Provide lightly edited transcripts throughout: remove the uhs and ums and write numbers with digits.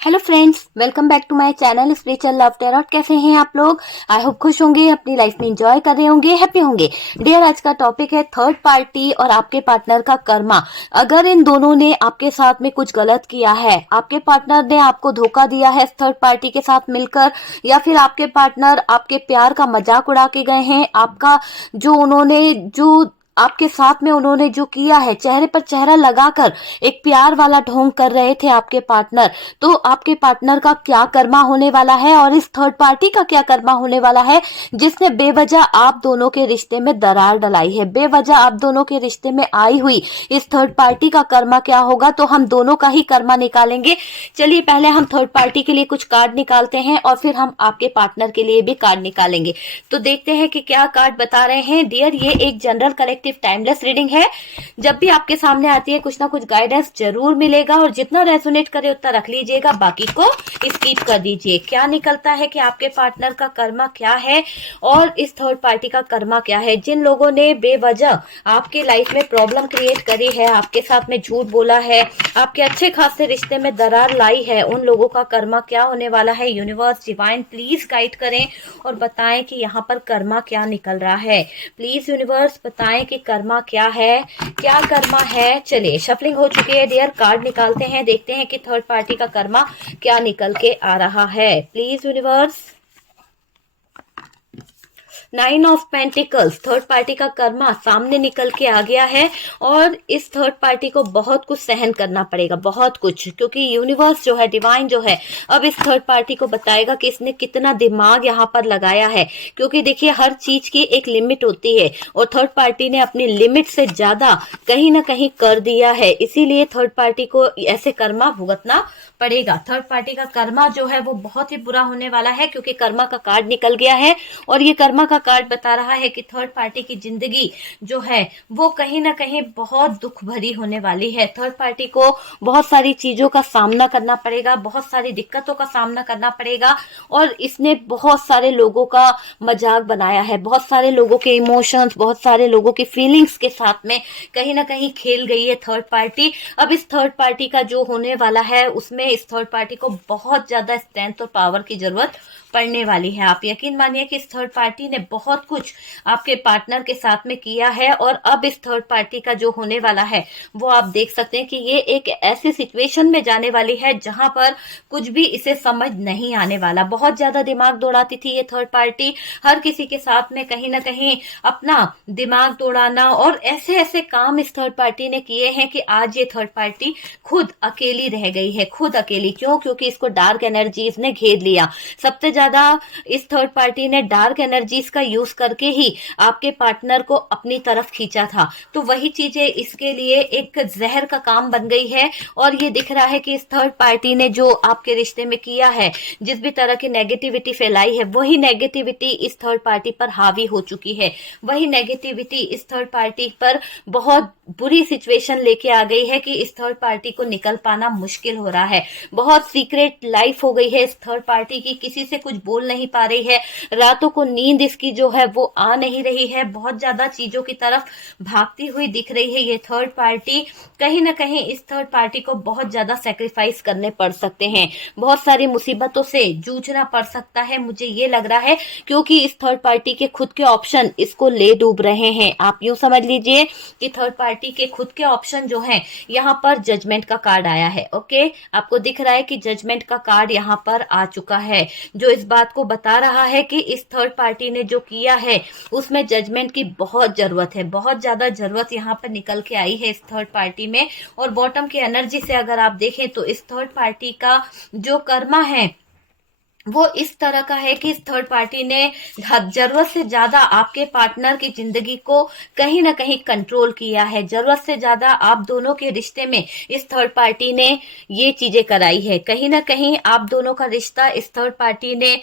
Hello friends, welcome back to my channel spiritual love tarot. कैसे हैं आप लोग? आई होप खुश होंगे, अपनी लाइफ में एंजॉय कर रहे होंगे, हैप्पी होंगे। डियर, आज का टॉपिक है थर्ड पार्टी और आपके पार्टनर का कर्मा। अगर इन दोनों ने आपके साथ में कुछ गलत किया है, आपके पार्टनर ने आपको धोखा दिया है थर्ड पार्टी के साथ मिलकर, या फिर आपके पार्टनर आपके प्यार का मजाक उड़ा के गए हैं, आपका जो आपके साथ में उन्होंने जो किया है, चेहरे पर चेहरा लगाकर एक प्यार वाला ढोंग कर रहे थे आपके पार्टनर, तो आपके पार्टनर का क्या कर्मा होने वाला है और इस थर्ड पार्टी का क्या कर्मा होने वाला है जिसने बेवजह आप दोनों के रिश्ते में दरार डलाई है। बेवजह आप दोनों के रिश्ते में आई हुई इस थर्ड पार्टी का कर्मा क्या होगा, तो हम दोनों का ही कर्मा निकालेंगे। चलिए, पहले हम थर्ड पार्टी के लिए कुछ कार्ड निकालते हैं और फिर हम आपके पार्टनर के लिए भी कार्ड निकालेंगे। तो देखते हैं कि क्या कार्ड बता रहे हैं। डियर, ये एक जनरल कलेक्टिव टाइमलेस रीडिंग है। जब भी आपके सामने आती है कुछ ना कुछ गाइडेंस जरूर मिलेगा, और जितना रेजोनेट करे उतना रख लीजिएगा, बाकी को स्किप कर दीजिए। क्या निकलता है कि आपके पार्टनर का कर्मा क्या है और इस थर्ड पार्टी का कर्मा क्या है। जिन लोगों ने बेवजह आपके लाइफ में प्रॉब्लम क्रिएट करी है, आपके साथ में झूठ बोला है, आपके अच्छे खासे रिश्ते में दरार लाई है, उन लोगों का कर्मा क्या होने वाला है। यूनिवर्स डिवाइन प्लीज गाइड करें और बताएं कि यहाँ पर कर्मा क्या निकल रहा है। प्लीज यूनिवर्स बताएं कि कर्मा क्या है, क्या कर्मा है। चलिए, शफलिंग हो चुकी है डियर, कार्ड निकालते हैं, देखते हैं कि थर्ड पार्टी का कर्मा क्या निकल के आ रहा है। Please universe. 9 of pentacles, third party का कर्मा सामने निकल के आ गया है, और इस थर्ड पार्टी को बहुत कुछ सहन करना पड़ेगा, बहुत कुछ, क्योंकि यूनिवर्स जो है, डिवाइन जो है, अब इस थर्ड पार्टी को बताएगा कि इसने कितना दिमाग यहाँ पर लगाया है। क्योंकि देखिए, हर चीज की एक लिमिट होती है, और थर्ड पार्टी ने अपनी लिमिट से ज्यादा कहीं ना कहीं कर दिया है, इसीलिए थर्ड पार्टी को ऐसे कर्मा भुगतना पड़ेगा। थर्ड पार्टी का कर्मा जो है वो बहुत ही बुरा होने वाला है, क्योंकि कर्मा का कार्ड निकल गया है, और ये कर्मा का कार्ड बता रहा है कि थर्ड पार्टी की जिंदगी जो है वो कहीं ना कहीं बहुत दुख भरी होने वाली है। थर्ड पार्टी को बहुत सारी चीजों का सामना करना पड़ेगा, बहुत सारी दिक्कतों का सामना करना पड़ेगा, और इसने बहुत सारे लोगों का मजाक बनाया है, बहुत सारे लोगों के इमोशंस, बहुत सारे लोगों की फीलिंग्स के साथ में कहीं ना कहीं खेल गई है थर्ड पार्टी। अब इस थर्ड पार्टी का जो होने वाला है उसमें इस थर्ड पार्टी को बहुत ज्यादा स्ट्रेंथ और पावर की जरूरत पड़ने वाली है। आप यकीन मानिए कि इस थर्ड पार्टी ने बहुत कुछ आपके पार्टनर के साथ में किया है, और अब इस थर्ड पार्टी का जो होने वाला है वो आप देख सकते हैं कि ये एक ऐसी सिचुएशन में जाने वाली है जहां पर कुछ भी इसे समझ नहीं आने वाला। बहुत ज्यादा दिमाग दौड़ाती थी ये थर्ड पार्टी, हर किसी के साथ में कहीं ना कहीं अपना दिमाग दौड़ाना, और ऐसे ऐसे काम इस थर्ड पार्टी ने किए हैं कि आज ये थर्ड पार्टी खुद अकेली रह गई है, खुद अकेली। क्यों? क्योंकि इसको डार्क एनर्जीज ने घेर लिया। सबसे ज्यादा इस थर्ड पार्टी ने डार्क एनर्जीज का यूज करके ही आपके पार्टनर को अपनी तरफ खींचा था, तो वही चीजें इसके लिए एक जहर का काम बन गई है। और ये दिख रहा है कि इस थर्ड पार्टी ने जो आपके रिश्ते में किया है, जिस भी तरह की नेगेटिविटी फैलाई है, वही नेगेटिविटी इस थर्ड पार्टी पर हावी हो चुकी है। वही नेगेटिविटी इस थर्ड पार्टी पर बहुत बुरी सिचुएशन लेके आ गई है कि इस थर्ड पार्टी को निकल पाना मुश्किल हो रहा है। बहुत सीक्रेट लाइफ हो गई है इस थर्ड पार्टी की, किसी से कुछ बोल नहीं पा रही है, रातों को नींद इसकी जो है वो आ नहीं रही है, बहुत ज्यादा चीजों की तरफ भागती हुई दिख रही है ये थर्ड पार्टी। कहीं ना कहीं इस थर्ड पार्टी को बहुत ज्यादा सेक्रीफाइस करने पड़ सकते हैं, बहुत सारी मुसीबतों से जूझना पड़ सकता है, मुझे ये लग रहा है, क्योंकि इस थर्ड पार्टी के खुद के ऑप्शन इसको ले डूब रहे हैं। आप यूं समझ लीजिए कि थर्ड पार्टी के खुद के ऑप्शन जो हैं, यहाँ पर जजमेंट का कार्ड आया है। ओके, आपको दिख रहा है कि जजमेंट का कार्ड यहाँ पर आ चुका है, जो इस बात को बता रहा है कि इस थर्ड पार्टी ने जो किया है उसमें जजमेंट की बहुत जरूरत है, बहुत ज्यादा जरूरत यहाँ पर निकल के आई है इस थर्ड पार्टी में। और बॉटम की एनर्जी से अगर आप देखें तो इस थर्ड पार्टी का जो कर्मा है वो इस तरह का है कि इस थर्ड पार्टी ने जरूरत से ज्यादा आपके पार्टनर की जिंदगी को कहीं ना कहीं कंट्रोल किया है। जरूरत से ज्यादा आप दोनों के रिश्ते में इस थर्ड पार्टी ने ये चीजें कराई है। कहीं ना कहीं आप दोनों का रिश्ता इस थर्ड पार्टी ने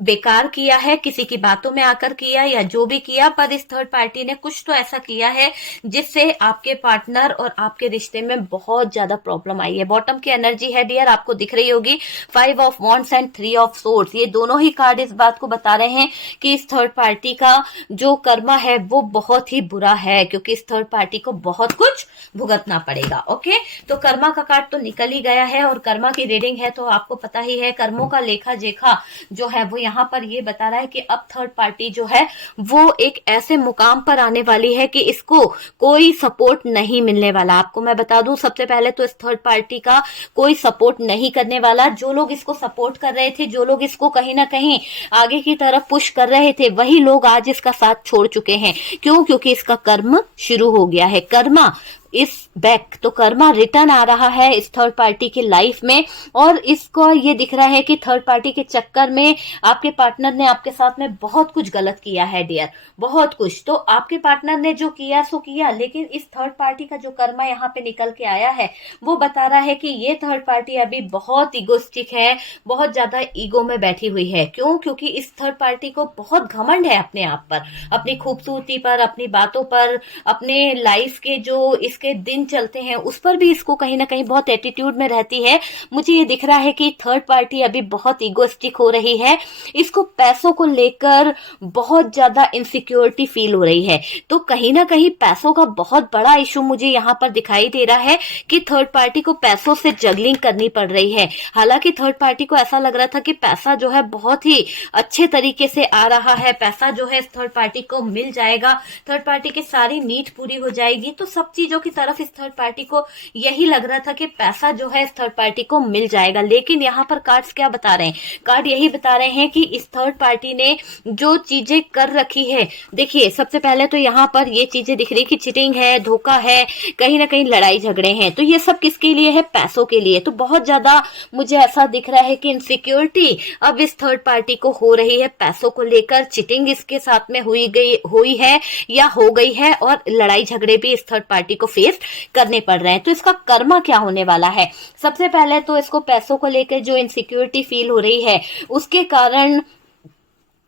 बेकार किया है, किसी की बातों में आकर किया या जो भी किया, पर इस थर्ड पार्टी ने कुछ तो ऐसा किया है जिससे आपके पार्टनर और आपके रिश्ते में बहुत ज्यादा प्रॉब्लम आई है। बॉटम की एनर्जी है डियर, आपको दिख रही होगी 5 of wands and 3 of swords. ये दोनों ही कार्ड इस बात को बता रहे हैं कि इस थर्ड पार्टी का जो कर्मा है वो बहुत ही बुरा है, क्योंकि इस थर्ड पार्टी को बहुत कुछ भुगतना पड़ेगा। ओके, तो कर्मा का कार्ड तो निकल ही गया है, और कर्मा की रीडिंग है तो आपको पता ही है कर्मों का लेखा जोखा जो है वो यहाँ पर ये बता रहा है कि अब थर्ड पार्टी जो है वो एक ऐसे मुकाम पर आने वाली है कि इसको कोई सपोर्ट नहीं मिलने वाला। आपको मैं बता दूं, सबसे पहले तो इस थर्ड पार्टी का कोई सपोर्ट नहीं करने वाला। जो लोग इसको सपोर्ट कर रहे थे, जो लोग इसको कहीं ना कहीं आगे की तरफ पुश कर रहे थे, वही लोग आज इसका साथ छोड़ चुके हैं। क्यों? क्योंकि इसका कर्म शुरू हो गया है। कर्मा इस बैक, तो कर्मा रिटर्न आ रहा है इस थर्ड पार्टी की लाइफ में, और इसको ये दिख रहा है कि थर्ड पार्टी के चक्कर में आपके पार्टनर ने आपके साथ में बहुत कुछ गलत किया है डियर, बहुत कुछ। तो आपके पार्टनर ने जो किया सो किया, लेकिन इस थर्ड पार्टी का जो कर्मा यहाँ पे निकल के आया है वो बता रहा है कि ये थर्ड पार्टी अभी बहुत इगोस्टिक है, बहुत ज्यादा ईगो में बैठी हुई है। क्यों? क्योंकि इस थर्ड पार्टी को बहुत घमंड है अपने आप पर, अपनी खूबसूरती पर, अपनी बातों पर, अपने लाइफ के जो इसके दिन चलते हैं उस पर भी इसको कहीं ना कहीं बहुत एटीट्यूड में रहती है। मुझे ये दिख रहा है कि थर्ड पार्टी अभी बहुत इगोस्टिक हो रही है, इसको पैसों को लेकर बहुत ज्यादा इनसिक्योरिटी फील हो रही है। तो कहीं ना कहीं पैसों का बहुत बड़ा इशू मुझे यहाँ पर दिखाई दे रहा है कि थर्ड पार्टी को पैसों से जगलिंग करनी पड़ रही है। हालांकि थर्ड पार्टी को ऐसा लग रहा था कि पैसा जो है बहुत ही अच्छे तरीके से आ रहा है, पैसा जो है इस थर्ड पार्टी को मिल जाएगा, थर्ड पार्टी की सारी नीड पूरी हो जाएगी। तो सब चीजों की तरफ इस थर्ड पार्टी को यही लग रहा था कि पैसा जो है इस थर्ड पार्टी को मिल जाएगा। लेकिन यहाँ पर कार्ड्स क्या बता रहे हैं? कार्ड यही बता रहे हैं कि इस थर्ड पार्टी ने जो चीजें कर रखी है, देखिए सबसे पहले तो यहाँ पर ये चीजें दिख रही कि चीटिंग है, धोखा है, कहीं ना कहीं लड़ाई झगड़े हैं। तो ये सब किसके लिए है? पैसों के लिए। तो बहुत ज्यादा मुझे ऐसा दिख रहा है कि इनसिक्योरिटी अब इस थर्ड पार्टी को हो रही है पैसों को लेकर। चीटिंग इसके साथ में हुई है या हो गई है, और लड़ाई झगड़े भी इस थर्ड पार्टी को फेस करने पड़ रहे हैं। तो इसका कर्मा क्या होने वाला है? सबसे पहले तो इसको पैसों को लेकर जो इनसिक्योरिटी फील हो रही है उसके कारण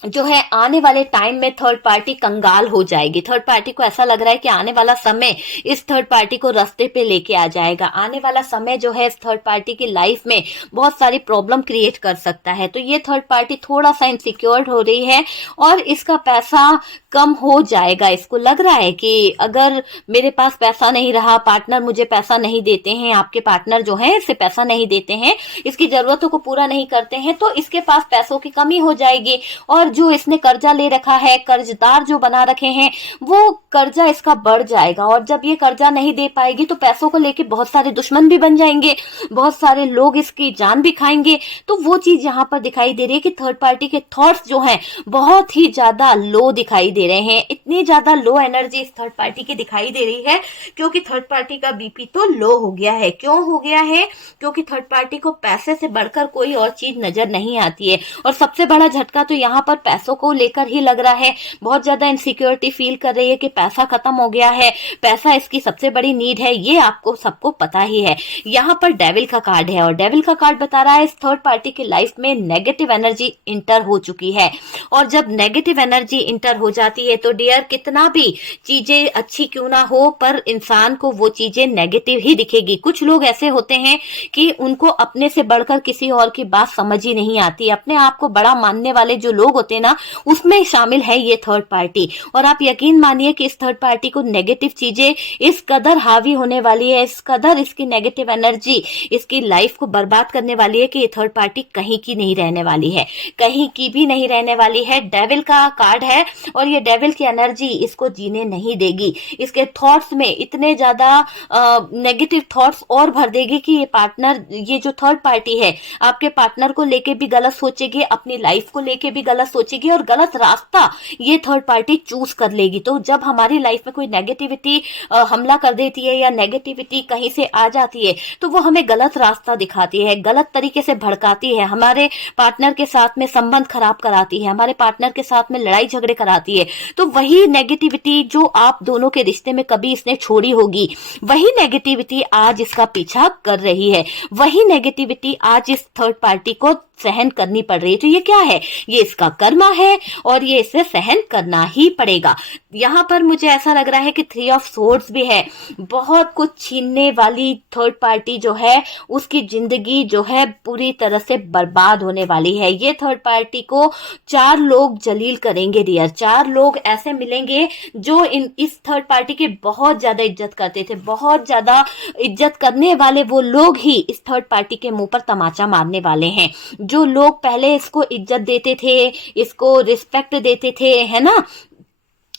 जो है आने वाले टाइम में थर्ड पार्टी कंगाल हो जाएगी। थर्ड पार्टी को ऐसा लग रहा है कि आने वाला समय इस थर्ड पार्टी को रास्ते पे लेके आ जाएगा। आने वाला समय जो है इस थर्ड पार्टी की लाइफ में बहुत सारी प्रॉब्लम क्रिएट कर सकता है। तो ये थर्ड पार्टी थोड़ा सा इनसिक्योर हो रही है, और इसका पैसा कम हो जाएगा। इसको लग रहा है कि अगर मेरे पास पैसा नहीं रहा, पार्टनर मुझे पैसा नहीं देते हैं, आपके पार्टनर जो है इसे पैसा नहीं देते हैं, इसकी जरूरतों को पूरा नहीं करते हैं, तो इसके पास पैसों की कमी हो जाएगी। और जो इसने कर्जा ले रखा है, कर्जदार जो बना रखे हैं, वो कर्जा इसका बढ़ जाएगा। और जब ये कर्जा नहीं दे पाएगी तो पैसों को लेके बहुत सारे दुश्मन भी बन जाएंगे, बहुत सारे लोग इसकी जान भी खाएंगे। तो वो चीज यहाँ पर दिखाई दे रही है कि थर्ड पार्टी के थॉट्स जो हैं बहुत ही ज्यादा लो दिखाई दे रहे हैं। इतनी ज्यादा लो एनर्जी इस थर्ड पार्टी की दिखाई दे रही है क्योंकि थर्ड पार्टी का बीपी तो लो हो गया है। क्यों हो गया है? क्योंकि थर्ड पार्टी को पैसे से बढ़कर कोई और चीज नजर नहीं आती है। और सबसे बड़ा झटका तो यहाँ पर पैसों को लेकर ही लग रहा है। बहुत ज्यादा इनसिक्योरिटी फील कर रही है कि पैसा खत्म हो गया है, पैसा इसकी सबसे बड़ी नीड है। ये आपको सबको पता ही है। यहाँ पर डेविल का कार्ड है, और डेविल का कार्ड बता रहा है इस थर्ड पार्टी की लाइफ में नेगेटिव एनर्जी इंटर हो चुकी है। और जब नेगेटिव एनर्जी इंटर हो जाती है तो डियर कितना भी चीजें अच्छी क्यों ना हो, पर इंसान को वो चीजें नेगेटिव ही दिखेगी। कुछ लोग ऐसे होते हैं कि उनको अपने से बढ़कर किसी और की बात समझ ही नहीं आती। अपने आप को बड़ा मानने वाले जो लोग होते हैं ना, उसमें शामिल है ये थर्ड पार्टी। और आप यकीन मानिए कि इस थर्ड पार्टी को नेगेटिव चीजें इस कदर हावी होने वाली है, इस कदर इसकी नेगेटिव एनर्जी इसकी लाइफ को बर्बाद करने वाली है कि ये थर्ड पार्टी कहीं की नहीं रहने वाली है, कहीं की भी नहीं रहने वाली है। डेविल का कार्ड है, और ये डेविल की एनर्जी इसको जीने नहीं देगी। इसके थॉट्स में इतने ज्यादा नेगेटिव थॉट्स और भर देगी कि ये पार्टनर, ये जो थर्ड पार्टी है, आपके पार्टनर को लेके भी गलत सोचेगी, अपनी लाइफ को लेके भी गलत सोचेगी और गलत रास्ता ये थर्ड पार्टी चूज कर लेगी। तो जब हमारी लाइफ में कोई नेगेटिविटी हमला कर देती है या नेगेटिविटी कहीं से आ जाती है, तो वो हमें गलत रास्ता दिखाती है, गलत तरीके से भड़काती है, हमारे पार्टनर के साथ में संबंध खराब कराती है, हमारे पार्टनर के साथ में लड़ाई झगड़े कराती है। तो वही नेगेटिविटी जो आप दोनों के रिश्ते में कभी इसने छोड़ी होगी, वही नेगेटिविटी आज इसका पीछा कर रही है, वही नेगेटिविटी आज इस थर्ड पार्टी को सहन करनी पड़ रही है। तो ये क्या है? ये इसका कर्मा है और ये इसे सहन करना ही पड़ेगा। यहाँ पर मुझे ऐसा लग रहा है कि 3 ऑफ सोर्ड्स भी है। बहुत कुछ छीनने वाली थर्ड पार्टी जो है, उसकी जिंदगी जो है पूरी तरह से बर्बाद होने वाली है। ये थर्ड पार्टी को 4 लोग जलील करेंगे डियर। 4 लोग ऐसे मिलेंगे जो इस थर्ड पार्टी की बहुत ज्यादा इज्जत करते थे। बहुत ज्यादा इज्जत करने वाले वो लोग ही इस थर्ड पार्टी के मुंह पर तमाचा मारने वाले हैं। जो लोग पहले इसको इज्जत देते थे, इसको रिस्पेक्ट देते थे, है ना,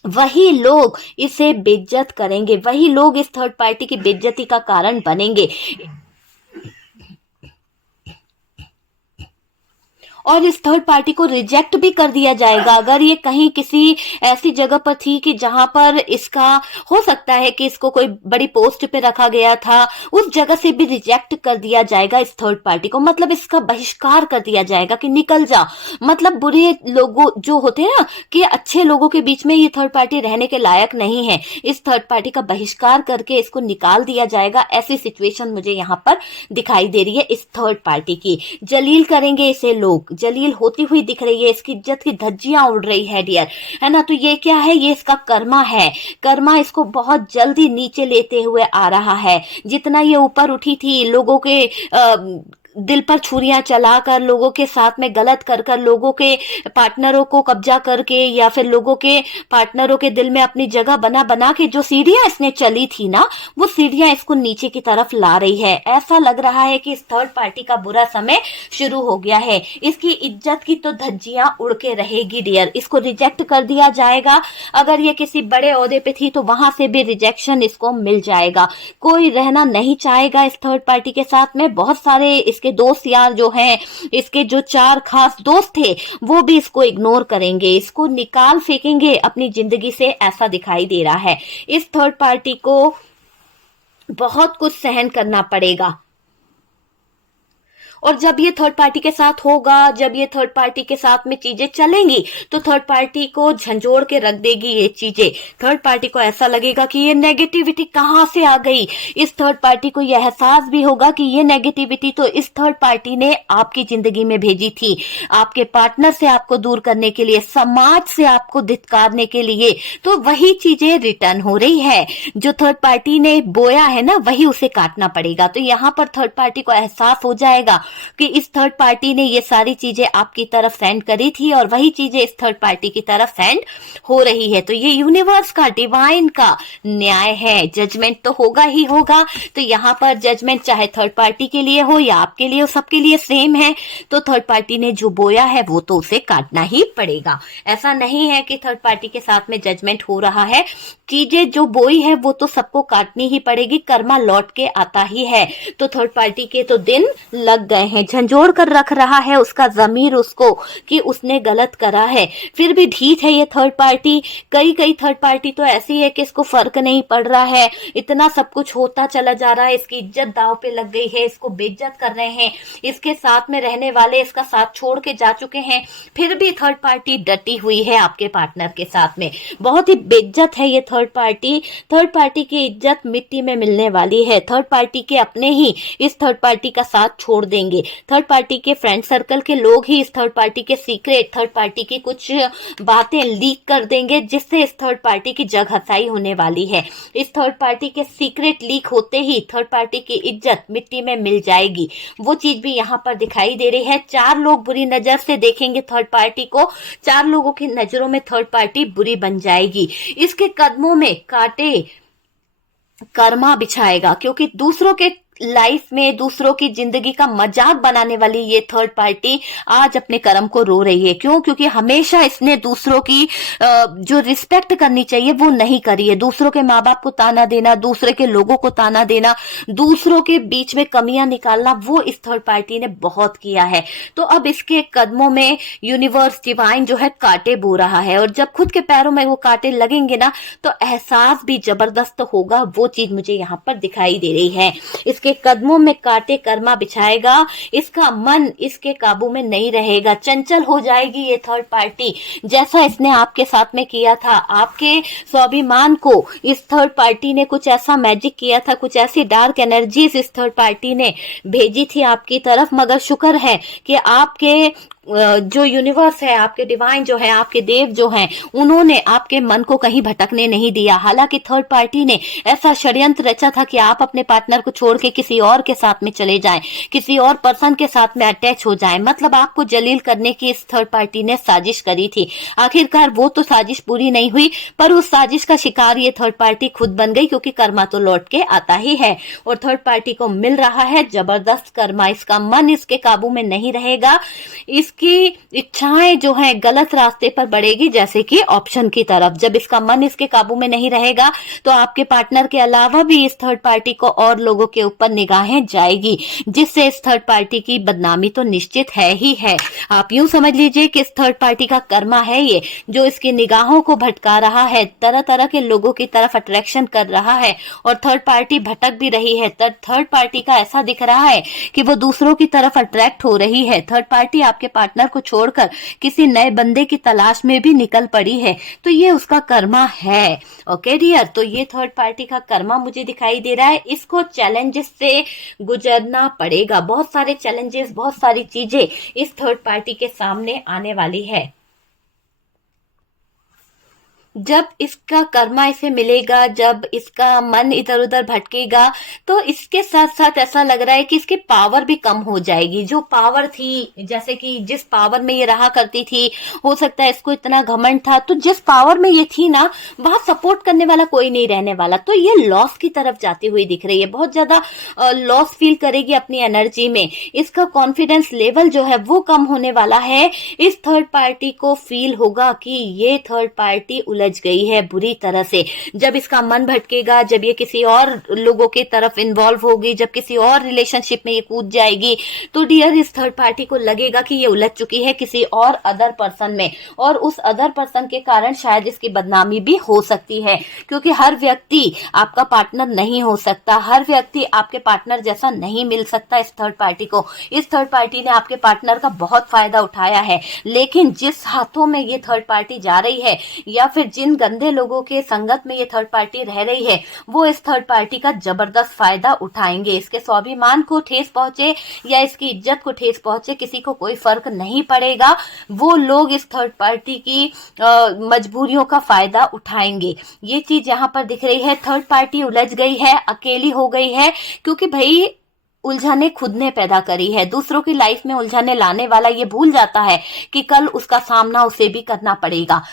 वही लोग इसे बेइज्जत करेंगे, वही लोग इस थर्ड पार्टी की बेइज्जती का कारण बनेंगे। और इस थर्ड पार्टी को रिजेक्ट भी कर दिया जाएगा। अगर ये कहीं किसी ऐसी जगह पर थी कि जहां पर इसका हो सकता है कि इसको कोई बड़ी पोस्ट पे रखा गया था, उस जगह से भी रिजेक्ट कर दिया जाएगा इस थर्ड पार्टी को। मतलब इसका बहिष्कार कर दिया जाएगा कि निकल जा। मतलब बुरे लोगों जो होते हैं ना, कि अच्छे लोगों के बीच में ये थर्ड पार्टी रहने के लायक नहीं है, इस थर्ड पार्टी का बहिष्कार करके इसको निकाल दिया जाएगा। ऐसी सिचुएशन मुझे यहाँ पर दिखाई दे रही है इस थर्ड पार्टी की। जलील करेंगे इसे लोग, जलील होती हुई दिख रही है, इसकी इज्जत की धज्जियां उड़ रही है डियर, है ना। तो ये क्या है? ये इसका कर्मा है। कर्मा इसको बहुत जल्दी नीचे लेते हुए आ रहा है। जितना ये ऊपर उठी थी, लोगों के दिल पर छुरियां चलाकर, लोगों के साथ में गलत कर कर, लोगों के पार्टनरों को कब्जा करके, या फिर लोगों के पार्टनरों के दिल में अपनी जगह बना बना के जो सीढ़ियां इसने चली थी ना, वो सीढ़ियां इसको नीचे की तरफ ला रही है। ऐसा लग रहा है कि इस थर्ड पार्टी का बुरा समय शुरू हो गया है। इसकी इज्जत की तो धज्जियां उड़ के रहेगी डियर। इसको रिजेक्ट कर दिया जाएगा। अगर ये किसी बड़े ओहदे पे थी तो वहां से भी रिजेक्शन इसको मिल जाएगा। कोई रहना नहीं चाहेगा इस थर्ड पार्टी के साथ में। बहुत सारे इसके दोस्त यार जो हैं, इसके जो 4 खास दोस्त थे, वो भी इसको इग्नोर करेंगे, इसको निकाल फेंकेंगे अपनी जिंदगी से। ऐसा दिखाई दे रहा है। इस थर्ड पार्टी को बहुत कुछ सहन करना पड़ेगा। और जब ये थर्ड पार्टी के साथ होगा, जब ये थर्ड पार्टी के साथ में चीजें चलेंगी, तो थर्ड पार्टी को झंझोड़ के रख देगी ये चीजें। थर्ड पार्टी को ऐसा लगेगा कि ये नेगेटिविटी कहां से आ गई। इस थर्ड पार्टी को यह एहसास भी होगा कि ये नेगेटिविटी तो इस थर्ड पार्टी ने आपकी जिंदगी में भेजी थी, आपके पार्टनर से आपको दूर करने के लिए, समाज से आपको धिक्कारने के लिए। तो वही चीजें रिटर्न हो रही है। जो थर्ड पार्टी ने बोया है ना, वही उसे काटना पड़ेगा। तो यहाँ पर थर्ड पार्टी को एहसास हो जाएगा कि इस थर्ड पार्टी ने ये सारी चीजें आपकी तरफ सेंड करी थी और वही चीजें इस थर्ड पार्टी की तरफ सेंड हो रही है। तो ये यूनिवर्स का, डिवाइन का न्याय है। जजमेंट तो होगा ही होगा। तो यहाँ पर जजमेंट चाहे थर्ड पार्टी के लिए हो या आपके लिए हो, सबके लिए सेम है। तो थर्ड पार्टी ने जो बोया है वो तो उसे काटना ही पड़ेगा। ऐसा नहीं है कि थर्ड पार्टी के साथ में जजमेंट हो रहा है। चीजें जो बोई है वो तो सबको काटनी ही पड़ेगी। कर्मा लौट के आता ही है। तो थर्ड पार्टी के तो दिन लग गए हैं। झंझोड़ कर रख रहा है उसका जमीर उसको कि उसने गलत करा है। फिर भी ढीठ है ये थर्ड पार्टी। कई थर्ड पार्टी तो ऐसी है कि इसको फर्क नहीं पड़ रहा है। इतना सब कुछ होता चला जा रहा है, इसकी इज्जत दांव पे लग गई है, इसको बेइज्जत कर रहे हैं, इसके साथ में रहने वाले इसका साथ छोड़ के जा चुके हैं। फिर भी थर्ड पार्टी डटी हुई है आपके पार्टनर के साथ में। बहुत ही बेइज्जत है ये थर्ड पार्टी। थर्ड पार्टी की इज्जत मिट्टी में मिलने वाली है। थर्ड पार्टी के अपने ही इस थर्ड पार्टी का साथ छोड़ देंगे। थर्ड पार्टी के फ्रेंड सर्कल के लोग ही इस थर्ड पार्टी के सीक्रेट, थर्ड पार्टी की कुछ बातें लीक कर देंगे, जिससे इस थर्ड पार्टी की जगहसाई होने वाली है। इस थर्ड पार्टी के सीक्रेट लीक होते ही थर्ड पार्टी की इज्जत मिट्टी में मिल जाएगी। वो चीज भी यहाँ पर दिखाई दे रही है। 4 लोग बुरी नजर से देखेंगे थर्ड पार्टी को। 4 लोगों की नजरों में थर्ड पार्टी बुरी बन जाएगी। इसके कदमों में कांटे कर्मा बिछाएगा, क्योंकि दूसरों के लाइफ में दूसरों की जिंदगी का मजाक बनाने वाली ये थर्ड पार्टी आज अपने कर्म को रो रही है। क्यों? क्योंकि हमेशा इसने दूसरों की जो रिस्पेक्ट करनी चाहिए वो नहीं करी है। दूसरों के माँ बाप को ताना देना, दूसरे के लोगों को ताना देना, दूसरों के बीच में कमियां निकालना, वो इस थर्ड पार्टी ने बहुत किया है। तो अब इसके कदमों में यूनिवर्स डिवाइन जो है कांटे बो रहा है, और जब खुद के पैरों में वो कांटे लगेंगे ना तो एहसास भी जबरदस्त होगा। वो चीज मुझे यहाँ पर दिखाई दे रही है। इसके कदमों में कांटे कर्मा बिछाएगा, इसका मन इसके काबू में नहीं रहेगा, चंचल हो जाएगी ये थर्ड पार्टी। जैसा इसने आपके साथ में किया था, आपके स्वाभिमान को इस थर्ड पार्टी ने कुछ ऐसा मैजिक किया था, कुछ ऐसी डार्क एनर्जीज इस थर्ड पार्टी ने भेजी थी आपकी तरफ। मगर शुक्र है कि आपके जो यूनिवर्स है, आपके डिवाइन जो है, आपके देव जो हैं, उन्होंने आपके मन को कहीं भटकने नहीं दिया। हालांकि थर्ड पार्टी ने ऐसा षड्यंत्र रचा था कि आप अपने पार्टनर को छोड़ के किसी और के साथ में चले जाएं, किसी और पर्सन के साथ में अटैच हो जाएं, मतलब आपको जलील करने की इस थर्ड पार्टी ने साजिश करी थी। आखिरकार वो तो साजिश पूरी नहीं हुई, पर उस साजिश का शिकार ये थर्ड पार्टी खुद बन गई, क्योंकि कर्मा तो लौट के आता ही है और थर्ड पार्टी को मिल रहा है जबरदस्त कर्मा। इसका मन इसके काबू में नहीं रहेगा, इसकी इच्छाएं जो है गलत रास्ते पर बढ़ेगी, जैसे कि ऑप्शन की तरफ। जब इसका मन इसके काबू में नहीं रहेगा तो आपके पार्टनर के अलावा भी इस थर्ड पार्टी को और लोगों के ऊपर निगाहें जाएगी, जिससे इस थर्ड पार्टी की बदनामी तो निश्चित है ही है। आप यूं समझ लीजिए कि इस थर्ड पार्टी का कर्मा है ये, जो इसकी निगाहों को भटका रहा है, तरह तरह के लोगों की तरफ अट्रैक्शन कर रहा है, और थर्ड पार्टी भटक भी रही है। थर्ड पार्टी का ऐसा दिख रहा है कि वो दूसरों की तरफ अट्रैक्ट हो रही है। थर्ड पार्टी आपके पार्टनर को छोड़कर किसी नए बंदे की तलाश में भी निकल पड़ी है, तो ये उसका कर्मा है। ओके डियर, तो ये थर्ड पार्टी का कर्मा मुझे दिखाई दे रहा है। इसको चैलेंजेस से गुजरना पड़ेगा, बहुत सारे चैलेंजेस, बहुत सारी चीजें इस थर्ड पार्टी के सामने आने वाली है। जब इसका कर्मा इसे मिलेगा, जब इसका मन इधर उधर भटकेगा, तो इसके साथ साथ ऐसा लग रहा है कि इसकी पावर भी कम हो जाएगी। जो पावर थी, जैसे कि जिस पावर में ये रहा करती थी, हो सकता है इसको इतना घमंड था, तो जिस पावर में ये थी ना, वहां सपोर्ट करने वाला कोई नहीं रहने वाला। तो ये लॉस की तरफ जाती हुई दिख रही है, बहुत ज्यादा लॉस फील करेगी अपनी एनर्जी में। इसका कॉन्फिडेंस लेवल जो है वो कम होने वाला है। इस थर्ड पार्टी को फील होगा कि ये थर्ड पार्टी उलझ गई है बुरी तरह से। जब इसका मन भटकेगा, जब ये किसी और लोगों की तरफ इन्वॉल्व होगी, जब किसी और रिलेशनशिप में ये कूद जाएगी, तो डियर इस थर्ड पार्टी को लगेगा कि ये उलझ चुकी है किसी और अदर पर्सन में, और उस अदर पर्सन के कारण शायद इसकी बदनामी भी हो सकती है। क्योंकि हर व्यक्ति आपका पार्टनर नहीं हो सकता, हर व्यक्ति आपके पार्टनर जैसा नहीं मिल सकता इस थर्ड पार्टी को। इस थर्ड पार्टी ने आपके पार्टनर का बहुत फायदा उठाया है, लेकिन जिस हाथों में ये थर्ड पार्टी जा रही है, या फिर जिन गंदे लोगों के संगत में ये थर्ड पार्टी रह रही है, वो इस थर्ड पार्टी का जबरदस्त फायदा उठाएंगे। इसके स्वाभिमान को ठेस पहुंचे या इसकी इज्जत को ठेस पहुंचे, किसी को कोई फर्क नहीं पड़ेगा। वो लोग इस थर्ड पार्टी की मजबूरियों का फायदा उठाएंगे। ये चीज यहाँ पर दिख रही है। थर्ड पार्टी उलझ गई है, अकेली हो गई है, क्योंकि भाई उलझने खुद ने पैदा करी है। दूसरों की लाइफ में उलझने लाने वाला ये भूल जाता है कि कल उसका सामना उसे भी करना पड़ेगा।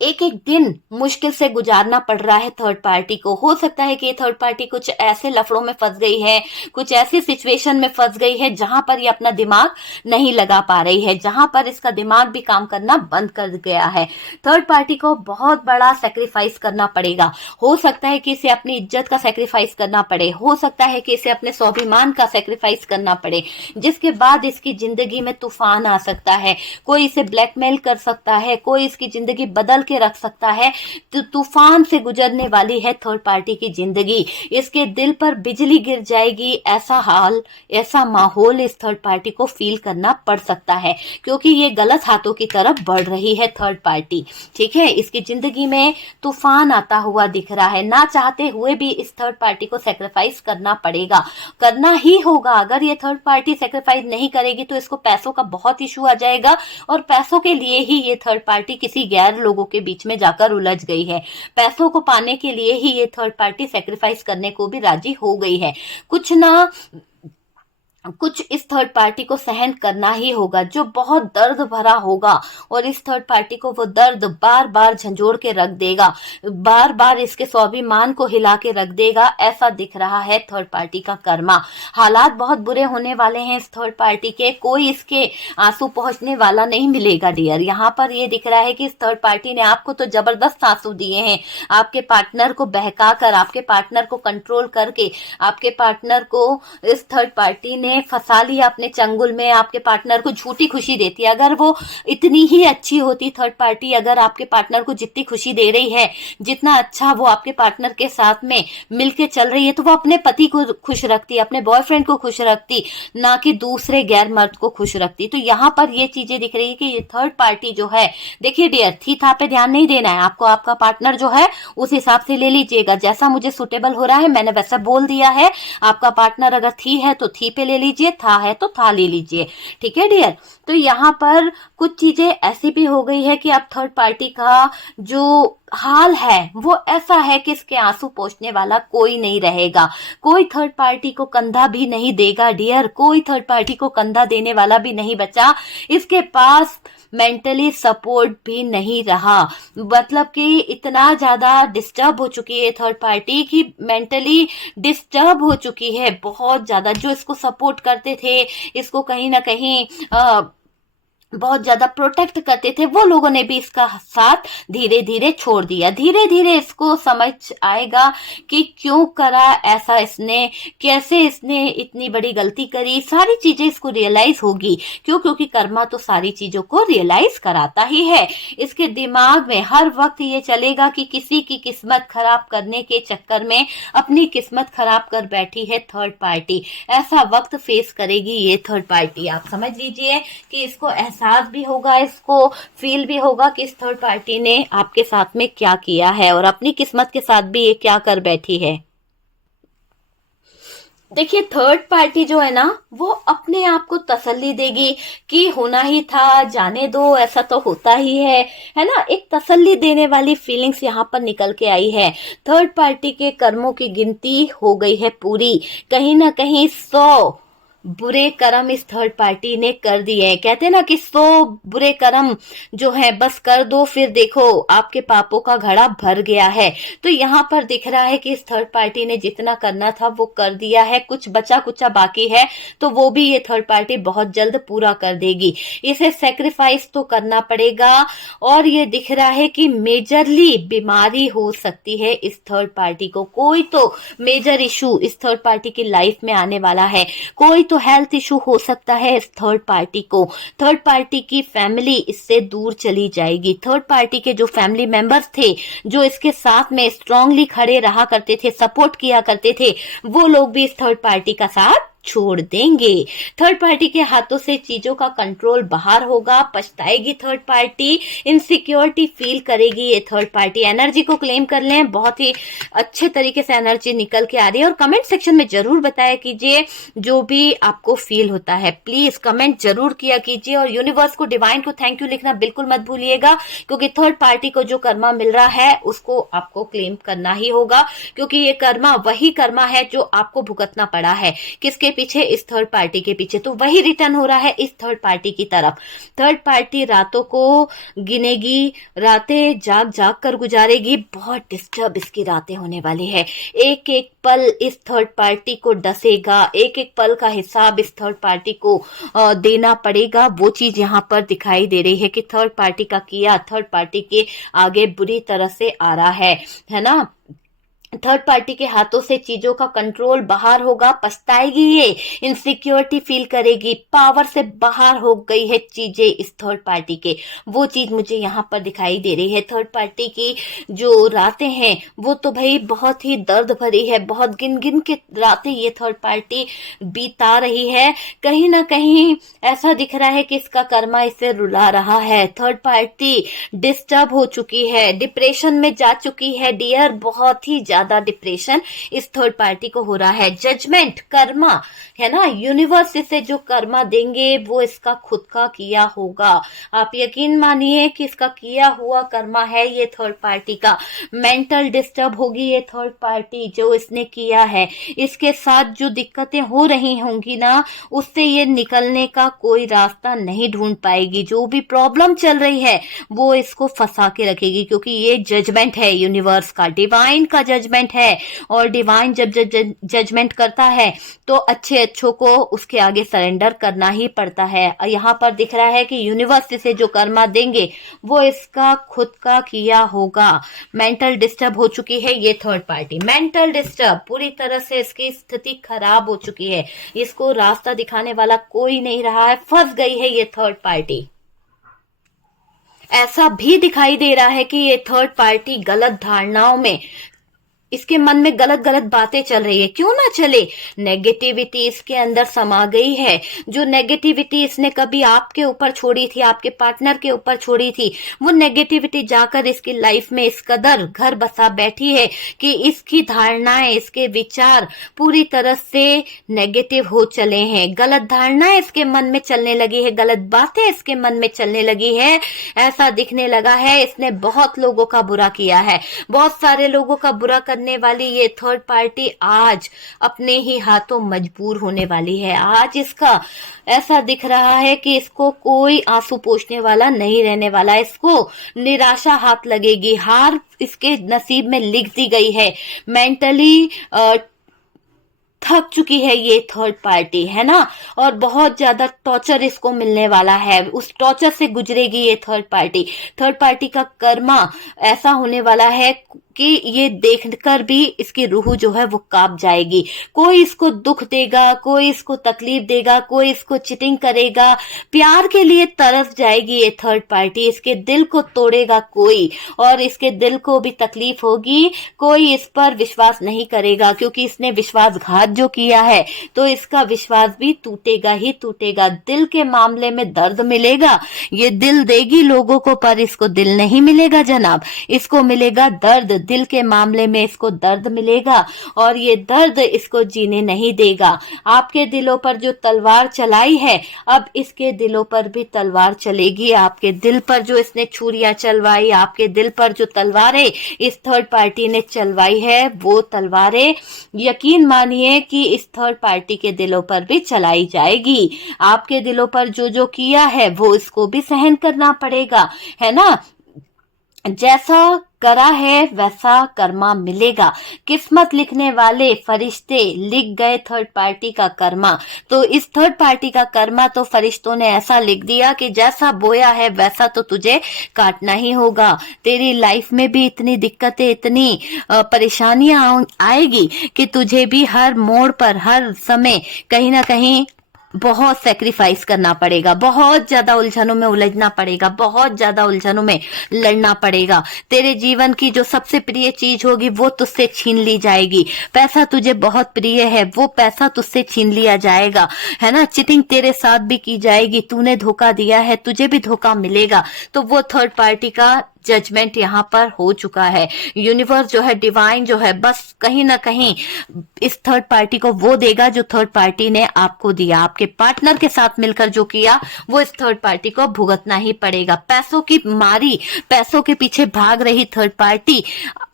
एक एक दिन मुश्किल से गुजारना पड़ रहा है थर्ड पार्टी को। हो सकता है कि ये थर्ड पार्टी कुछ ऐसे लफड़ों में फंस गई है, कुछ ऐसी सिचुएशन में फंस गई है जहां पर ये अपना दिमाग नहीं लगा पा रही है, जहां पर इसका दिमाग भी काम करना बंद कर गया है। थर्ड पार्टी को बहुत बड़ा सेक्रीफाइस करना पड़ेगा। हो सकता है कि इसे अपनी इज्जत का सेक्रीफाइस करना पड़े, हो सकता है कि इसे अपने स्वाभिमान का सेक्रीफाइस करना पड़े, जिसके बाद इसकी जिंदगी में तूफान आ सकता है। कोई इसे ब्लैकमेल कर सकता है, कोई इसकी जिंदगी बदल के रख सकता है। तो तूफान से गुजरने वाली है थर्ड पार्टी की जिंदगी। इसके दिल पर बिजली गिर जाएगी, ऐसा हाल, ऐसा माहौल इस थर्ड पार्टी को फील करना पड़ सकता है, क्योंकि ये गलत हाथों की तरफ बढ़ रही है थर्ड पार्टी। ठीक है, इसकी जिंदगी में तूफान आता हुआ दिख रहा है। ना चाहते हुए भी इस थर्ड पार्टी को सेक्रीफाइस करना पड़ेगा, करना ही होगा। अगर ये थर्ड पार्टी सेक्रीफाइस नहीं करेगी तो इसको पैसों का बहुत इशू आ जाएगा, और पैसों के लिए ही ये थर्ड पार्टी किसी गैर लोगों के बीच में जाकर उलझ गई है। पैसों को पाने के लिए ही ये थर्ड पार्टी सेक्रीफाइस करने को भी राजी हो गई है। कुछ ना कुछ इस थर्ड पार्टी को सहन करना ही होगा जो बहुत दर्द भरा होगा, और इस थर्ड पार्टी को वो दर्द बार बार झंझोड़ के रख देगा, बार बार इसके स्वाभिमान को हिला के रख देगा। ऐसा दिख रहा है थर्ड पार्टी का कर्मा। हालात बहुत बुरे होने वाले हैं इस थर्ड पार्टी के, कोई इसके आंसू पहुंचने वाला नहीं मिलेगा डियर। यहाँ पर ये दिख रहा है कि इस थर्ड पार्टी ने आपको तो जबरदस्त आंसू दिए हैं, आपके पार्टनर को बहका कर, आपके पार्टनर को कंट्रोल करके, आपके पार्टनर को इस थर्ड पार्टी ने फंसा लिया अपने चंगुल में, आपके पार्टनर को झूठी खुशी देती है। अगर वो इतनी ही अच्छी होती थर्ड पार्टी, अगर आपके पार्टनर को जितनी खुशी दे रही है, जितना अच्छा वो आपके पार्टनर के साथ में मिलके चल रही है, तो वो अपने पति को खुश रखती, अपने बॉयफ्रेंड को खुश रखती, ना कि दूसरे गैर मर्द को खुश रखती। तो यहाँ पर ये चीजें दिख रही है कि ये थर्ड पार्टी जो है, देखिए डियर, थी था पे ध्यान नहीं देना है आपको। आपका पार्टनर जो है उस हिसाब से ले लीजिएगा, जैसा मुझे सुटेबल हो रहा है मैंने वैसा बोल दिया है। आपका पार्टनर अगर थी है तो थी पे ले लीजिए, था है तो था ले लीजिए, ठीक है डियर। तो यहाँ पर कुछ चीजें ऐसी भी हो गई है कि अब थर्ड पार्टी का जो हाल है वो ऐसा है कि इसके आंसू पोंछने वाला कोई नहीं रहेगा, कोई थर्ड पार्टी को कंधा भी नहीं देगा डियर, कोई थर्ड पार्टी को कंधा देने वाला भी नहीं बचा। इसके पास मेंटली सपोर्ट भी नहीं रहा, मतलब कि इतना ज्यादा डिस्टर्ब हो चुकी है थर्ड पार्टी की, मेंटली डिस्टर्ब हो चुकी है बहुत ज्यादा। जो इसको सपोर्ट करते थे, इसको कहीं ना कहीं बहुत ज्यादा प्रोटेक्ट करते थे, वो लोगों ने भी इसका साथ धीरे धीरे छोड़ दिया। धीरे धीरे इसको समझ आएगा कि क्यों करा ऐसा इसने, कैसे इसने इतनी बड़ी गलती करी, सारी चीजें इसको रियलाइज होगी। क्योंकि कर्मा तो सारी चीजों को रियलाइज कराता ही है। इसके दिमाग में हर वक्त ये चलेगा कि किसी की किस्मत खराब करने के चक्कर में अपनी किस्मत खराब कर बैठी है थर्ड पार्टी। ऐसा वक्त फेस करेगी ये थर्ड पार्टी। आप समझ लीजिए कि इसको एहसास भी होगा, इसको फील भी होगा कि इस थर्ड पार्टी ने आपके साथ में क्या किया है और अपनी किस्मत के साथ भी ये क्या कर बैठी है। देखिए थर्ड पार्टी जो है ना, वो अपने आप को तसल्ली देगी कि होना ही था, जाने दो, ऐसा तो होता ही है ना। एक तसल्ली देने वाली फीलिंग्स यहाँ पर निकल के आई है। थर्ड पार्टी के कर्मों की गिनती हो गई है पूरी, कहीं ना कहीं 100 बुरे कर्म इस थर्ड पार्टी ने कर दिए हैं। कहते हैं ना कि 100 बुरे कर्म जो है बस कर दो, फिर देखो आपके पापों का घड़ा भर गया है। तो यहाँ पर दिख रहा है कि इस थर्ड पार्टी ने जितना करना था वो कर दिया है, कुछ बचा कुचा बाकी है तो वो भी ये थर्ड पार्टी बहुत जल्द पूरा कर देगी। इसे सेक्रीफाइस तो करना पड़ेगा, और ये दिख रहा है कि मेजरली बीमारी हो सकती है इस थर्ड पार्टी को। कोई तो मेजर इशू इस थर्ड पार्टी की लाइफ में आने वाला है, कोई तो हेल्थ इशू हो सकता है इस थर्ड पार्टी को। थर्ड पार्टी की फैमिली इससे दूर चली जाएगी। थर्ड पार्टी के जो फैमिली मेंबर्स थे, जो इसके साथ में स्ट्रांगली खड़े रहा करते थे, सपोर्ट किया करते थे, वो लोग भी इस थर्ड पार्टी का साथ छोड़ देंगे। थर्ड पार्टी के हाथों से चीजों का कंट्रोल बाहर होगा, पछताएगी थर्ड पार्टी, इनसिक्योरिटी फील करेगी ये थर्ड पार्टी। एनर्जी को क्लेम कर लें, बहुत ही अच्छे तरीके से एनर्जी निकल के आ रही है। और कमेंट सेक्शन में जरूर बताया कीजिए जो भी आपको फील होता है, प्लीज कमेंट जरूर किया कीजिए। और यूनिवर्स को, डिवाइन को थैंक यू लिखना बिल्कुल मत भूलिएगा, क्योंकि थर्ड पार्टी को जो कर्मा मिल रहा है उसको आपको क्लेम करना ही होगा, क्योंकि ये कर्मा वही कर्मा है जो आपको भुगतना पड़ा है। किसके पीछे? इस थर्ड पार्टी के पीछे। तो वही रिटर्न हो रहा है इस थर्ड पार्टी की तरफ। थर्ड पार्टी रातों को गिनेगी, रातें जाग जाग कर गुजारेगी, बहुत डिस्टर्ब इसकी रातें होने वाली है। एक एक पल इस थर्ड पार्टी को डसेगा, एक एक पल का हिसाब इस थर्ड पार्टी को देना पड़ेगा। वो चीज यहाँ पर दिखाई दे रही है कि थर्ड पार्टी का किया थर्ड पार्टी के आगे बुरी तरह से आ रहा है ना। थर्ड पार्टी के हाथों से चीजों का कंट्रोल बाहर होगा, पछताएगी ये, इनसिक्योरिटी फील करेगी, पावर से बाहर हो गई है चीजें इस थर्ड पार्टी के। वो चीज मुझे यहाँ पर दिखाई दे रही है। थर्ड पार्टी की जो रातें हैं वो तो भाई बहुत ही दर्द भरी है, बहुत गिन गिन के रातें ये थर्ड पार्टी बीता रही है। कहीं ना कहीं ऐसा दिख रहा है कि इसका कर्मा इसे रुला रहा है। थर्ड पार्टी डिस्टर्ब हो चुकी है, डिप्रेशन में जा चुकी है डियर, बहुत ही ज्यादा ज्यादा डिप्रेशन इस थर्ड पार्टी को हो रहा है। जजमेंट, कर्मा है ना, यूनिवर्स इसे जो कर्मा देंगे वो इसका खुद का किया होगा। आप यकीन मानिए कि इसका किया हुआ कर्मा है ये थर्ड पार्टी का। मेंटल डिस्टर्ब होगी ये थर्ड पार्टी जो इसने किया है। इसके साथ जो दिक्कतें हो रही होंगी ना, उससे ये निकलने का कोई रास्ता नहीं ढूंढ पाएगी। जो भी प्रॉब्लम चल रही है वो इसको फंसा के रखेगी, क्योंकि ये जजमेंट है यूनिवर्स का, डिवाइन का जजमेंट है। और डिवाइन जब जजमेंट करता है तो अच्छों को उसके आगे सरेंडर करना ही पड़ता है। यहाँ पर दिख रहा है कि यूनिवर्स इसे जो कर्मा देंगे वो इसका खुद का किया होगा। मेंटल डिस्टर्ब हो चुकी है ये थर्ड पार्टी, मेंटल डिस्टर्ब, पूरी तरह से इसकी स्थिति खराब हो चुकी है। इसको रास्ता दिखाने वाला कोई नहीं रहा है, फंस गई है ये थर्ड पार्टी। ऐसा भी दिखाई दे रहा है कि ये थर्ड पार्टी गलत धारणाओं में, इसके मन में गलत गलत बातें चल रही है। क्यों ना चले, नेगेटिविटी इसके अंदर समा गई है। जो नेगेटिविटी इसने कभी आपके ऊपर छोड़ी थी, आपके पार्टनर के ऊपर छोड़ी थी, वो नेगेटिविटी जाकर इसकी लाइफ में इस कदर घर बसा बैठी है कि इसकी धारणाएं, इसके विचार पूरी तरह से नेगेटिव हो चले हैं। गलत धारणाएं इसके मन में चलने लगी है, गलत बातें इसके मन में चलने लगी है। ऐसा दिखने लगा है इसने बहुत लोगों का बुरा किया है, बहुत सारे लोगों का बुरा करने वाली ये थर्ड पार्टी आज अपने ही हाथों मजबूर होने वाली है। आज इसका ऐसा दिख रहा है कि इसको कोई आंसू पोंछने वाला नहीं रहने वाला, इसको निराशा हाथ लगेगी, हार इसके नसीब में लिख दी गई है। मेंटली थक चुकी है ये थर्ड पार्टी, है ना, और बहुत ज्यादा टॉर्चर इसको मिलने वाला है। उस टॉर्चर से गुजरेगी ये थर्ड पार्टी। थर्ड पार्टी का कर्मा ऐसा होने वाला है कि ये देखकर भी इसकी रूह जो है वो कांप जाएगी। कोई इसको दुख देगा, कोई इसको तकलीफ देगा, कोई इसको चिटिंग करेगा, प्यार के लिए तरस जाएगी ये थर्ड पार्टी। इसके दिल को तोड़ेगा कोई, और इसके दिल को भी तकलीफ होगी। कोई इस पर विश्वास नहीं करेगा, क्योंकि इसने विश्वासघात जो किया है तो इसका विश्वास भी टूटेगा ही टूटेगा। दिल के मामले में दर्द मिलेगा, ये दिल देगी लोगों को, पर इसको दिल नहीं मिलेगा जनाब, इसको मिलेगा दर्द। दिल के मामले में इसको दर्द मिलेगा और ये दर्द इसको जीने नहीं देगा। आपके दिलों पर जो तलवार चलाई है, अब इसके दिलों पर भी तलवार चलेगी। आपके दिल पर जो इसने छुरियां चलवाई, आपके दिल पर जो तलवारें इस थर्ड पार्टी ने चलवाई है, वो तलवारें यकीन मानिए कि इस थर्ड पार्टी के दिलों पर भी चलाई जाएगी। आपके दिलों पर जो जो किया है वो इसको भी सहन करना पड़ेगा, है ना। जैसा करा है वैसा कर्मा मिलेगा। किस्मत लिखने वाले फरिश्ते लिख गए थर्ड पार्टी का कर्मा। तो इस थर्ड पार्टी का कर्मा तो फरिश्तों ने ऐसा लिख दिया कि जैसा बोया है वैसा तो तुझे काटना ही होगा। तेरी लाइफ में भी इतनी दिक्कतें, इतनी परेशानियां आएगी कि तुझे भी हर मोड़ पर, हर समय कहीं ना कहीं बहुत सेक्रीफाइस करना पड़ेगा, बहुत ज्यादा उलझनों में उलझना पड़ेगा, बहुत ज्यादा उलझनों में लड़ना पड़ेगा। तेरे जीवन की जो सबसे प्रिय चीज होगी वो तुझसे छीन ली जाएगी। पैसा तुझे बहुत प्रिय है, वो पैसा तुझसे छीन लिया जाएगा, है ना। चिटिंग तेरे साथ भी की जाएगी, तूने धोखा दिया है, तुझे भी धोखा मिलेगा। तो वो थर्ड पार्टी का जजमेंट यहाँ पर हो चुका है। यूनिवर्स जो है, डिवाइन जो है, बस कहीं ना कहीं इस थर्ड पार्टी को वो देगा जो थर्ड पार्टी ने आपको दिया। आपके पार्टनर के साथ मिलकर जो किया वो इस थर्ड पार्टी को भुगतना ही पड़ेगा। पैसों की मारी, पैसों के पीछे भाग रही थर्ड पार्टी,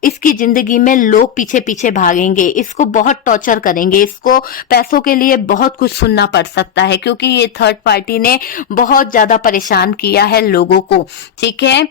इसकी जिंदगी में लोग पीछे पीछे भागेंगे, इसको बहुत टॉर्चर करेंगे, इसको पैसों के लिए बहुत कुछ सुनना पड़ सकता है, क्योंकि ये थर्ड पार्टी ने बहुत ज्यादा परेशान किया है लोगों को, ठीक है।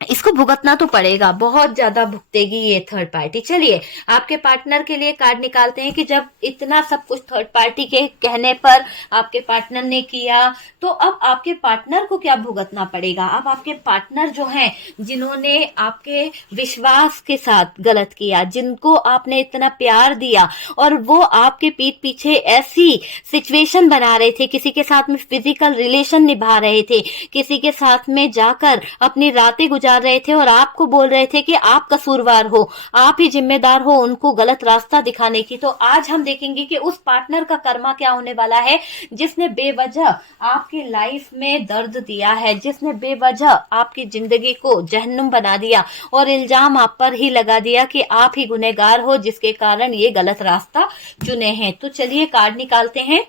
इसको भुगतना तो पड़ेगा, बहुत ज्यादा भुगतेगी ये थर्ड पार्टी। चलिए आपके पार्टनर के लिए कार्ड निकालते हैं कि जब इतना सब कुछ थर्ड पार्टी के कहने पर आपके पार्टनर ने किया, तो अब आपके पार्टनर को क्या भुगतना पड़ेगा। अब आपके पार्टनर जो हैं, जिन्होंने आपके विश्वास के साथ गलत किया, जिनको आपने इतना प्यार दिया और वो आपके पीठ पीछे ऐसी सिचुएशन बना रहे थे, किसी के साथ में फिजिकल रिलेशन निभा रहे थे, किसी के साथ में जाकर अपनी रातें गुजार गुजार रहे थे और आपको बोल रहे थे कि आप कसूरवार हो, आप ही जिम्मेदार हो उनको गलत रास्ता दिखाने की। तो आज हम देखेंगे कि उस पार्टनर का कर्मा क्या होने वाला है जिसने बेवजह आपकी लाइफ में दर्द दिया है, जिसने बेवजह आपकी जिंदगी को जहन्नुम बना दिया और इल्जाम आप पर ही लगा दिया कि आप ही गुनहगार हो जिसके कारण ये गलत रास्ता चुने हैं। तो चलिए कार्ड निकालते हैं।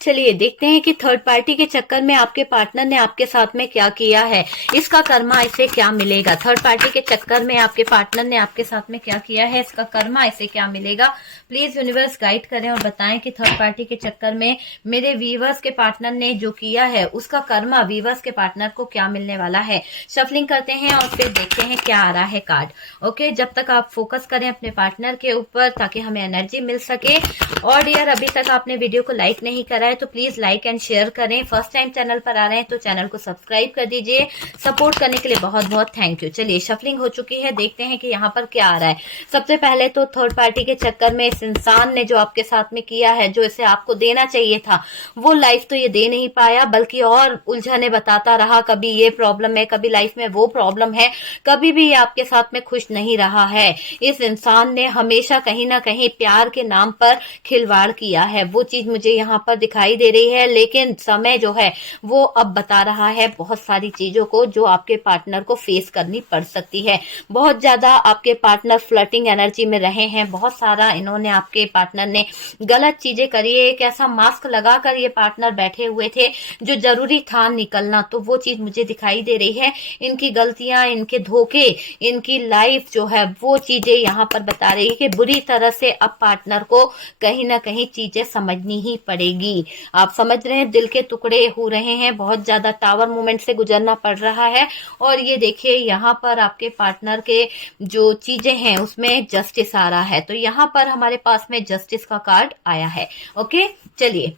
चलिए देखते हैं कि थर्ड पार्टी के चक्कर में आपके पार्टनर ने आपके साथ में क्या किया है, इसका कर्मा इसे क्या मिलेगा। थर्ड पार्टी के चक्कर में आपके पार्टनर ने आपके साथ में क्या किया है, इसका कर्मा इसे क्या मिलेगा। प्लीज यूनिवर्स गाइड करें और बताएं कि थर्ड पार्टी के चक्कर में मेरे व्यूवर्स के पार्टनर ने जो किया है उसका कर्मा व्यूवर्स के पार्टनर को क्या मिलने वाला है। शफलिंग करते हैं और फिर देखते हैं क्या आ रहा है कार्ड। ओके, जब तक आप फोकस करें अपने पार्टनर के ऊपर ताकि हमें एनर्जी मिल सके। और डियर, अभी तक आपने वीडियो को लाइक नहीं करा है तो प्लीज लाइक एंड शेयर करें। फर्स्ट टाइम चैनल पर आ रहे हैं तो चैनल को सब्सक्राइब कर दीजिए। सपोर्ट करने के लिए बहुत बहुत थैंक यू। चलिए शफलिंग हो चुकी है, देखते हैं कि यहाँ पर क्या आ रहा है। सबसे पहले तो थर्ड पार्टी के चक्कर में इस इंसान ने जो आपके साथ में किया है, जो इसे आपको देना चाहिए था वो लाइफ तो ये दे नहीं पाया, बल्कि और उलझने बताता रहा। कभी ये प्रॉब्लम है, कभी लाइफ में वो प्रॉब्लम है, कभी भी आपके साथ में खुश नहीं रहा है। इस इंसान ने हमेशा कहीं ना कहीं प्यार के नाम पर खिलवाड़ किया है, वो चीज मुझे यहाँ पर दिखाई दे रही है। लेकिन समय जो है वो अब बता रहा है बहुत सारी चीजों को जो आपके पार्टनर को फेस करनी पड़ सकती है। बहुत ज्यादा आपके पार्टनर फ्लर्टिंग एनर्जी में रहे हैं, बहुत सारा इन्होंने आपके पार्टनर ने गलत चीजें करी है। एक ऐसा मास्क लगाकर ये पार्टनर बैठे हुए थे जो जरूरी था निकलना, तो वो चीज मुझे दिखाई दे रही है। इनकी गलतियां, इनके धोखे, इनकी लाइफ जो है वो चीजें यहाँ पर बता रही है कि बुरी तरह से अब पार्टनर को कहीं ना कहीं चीजें समझनी ही पड़ेगी। आप समझ रहे हैं, दिल के टुकड़े हो रहे हैं, बहुत ज्यादा टावर मूवमेंट से गुजरना पड़ रहा है। और ये देखिए यहाँ पर आपके पार्टनर के जो चीजें हैं उसमें जस्टिस आ रहा है। तो यहाँ पर हमारे पास में जस्टिस का कार्ड आया है। ओके, चलिए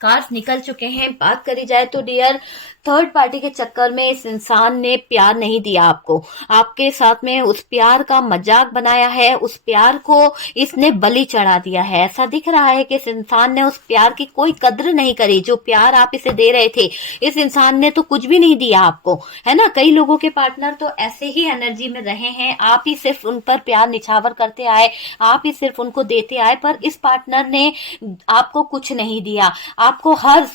कार्ड्स निकल चुके हैं। बात करी जाए तो डियर, थर्ड पार्टी के चक्कर में इस इंसान ने प्यार नहीं दिया आपको, आपके साथ में उस प्यार का मजाक बनाया है, उस प्यार को इसने बलि चढ़ा दिया है। ऐसा दिख रहा है कि इस इंसान ने उस प्यार की कोई कद्र नहीं करी। जो प्यार आप इसे दे रहे थे, इस इंसान ने तो कुछ भी नहीं दिया आपको, है ना। कई लोगों के पार्टनर तो ऐसे ही एनर्जी में रहे हैं, आप ही सिर्फ उन पर प्यार निछावर करते आए, आप ही सिर्फ उनको देते आए, पर इस पार्टनर ने आपको कुछ नहीं दिया, आपको हर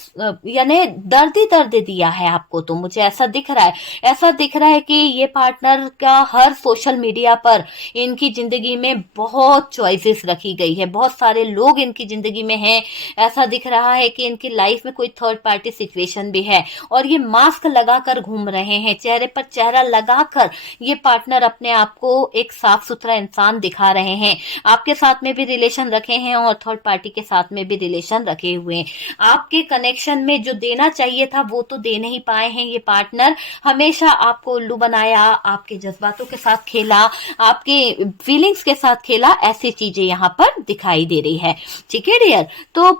यानी दर्द ही दर्द दिया है आपको। तो मुझे ऐसा दिख रहा है, ऐसा दिख रहा है कि ये पार्टनर का हर सोशल मीडिया पर इनकी जिंदगी में बहुत चॉइसेस रखी गई है, बहुत सारे लोग इनकी जिंदगी में हैं। ऐसा दिख रहा है कि इनकी लाइफ में कोई थर्ड पार्टी सिचुएशन भी है और ये मास्क लगाकर घूम रहे हैं, चेहरे पर चेहरा लगाकर ये पार्टनर अपने आप को एक साफ सुथरा इंसान दिखा रहे हैं। आपके साथ में भी रिलेशन रखे हैं और थर्ड पार्टी के साथ में भी रिलेशन रखे हुए हैं। आपके कनेक्शन में जो देना चाहिए था वो तो दे नहीं पाए हैं ये पार्टनर। हमेशा आपको उल्लू बनाया, आपके जज्बातों के साथ खेला, आपके फीलिंग्स के साथ खेला, ऐसी चीजें यहाँ पर दिखाई दे रही है। ठीक है डियर, तो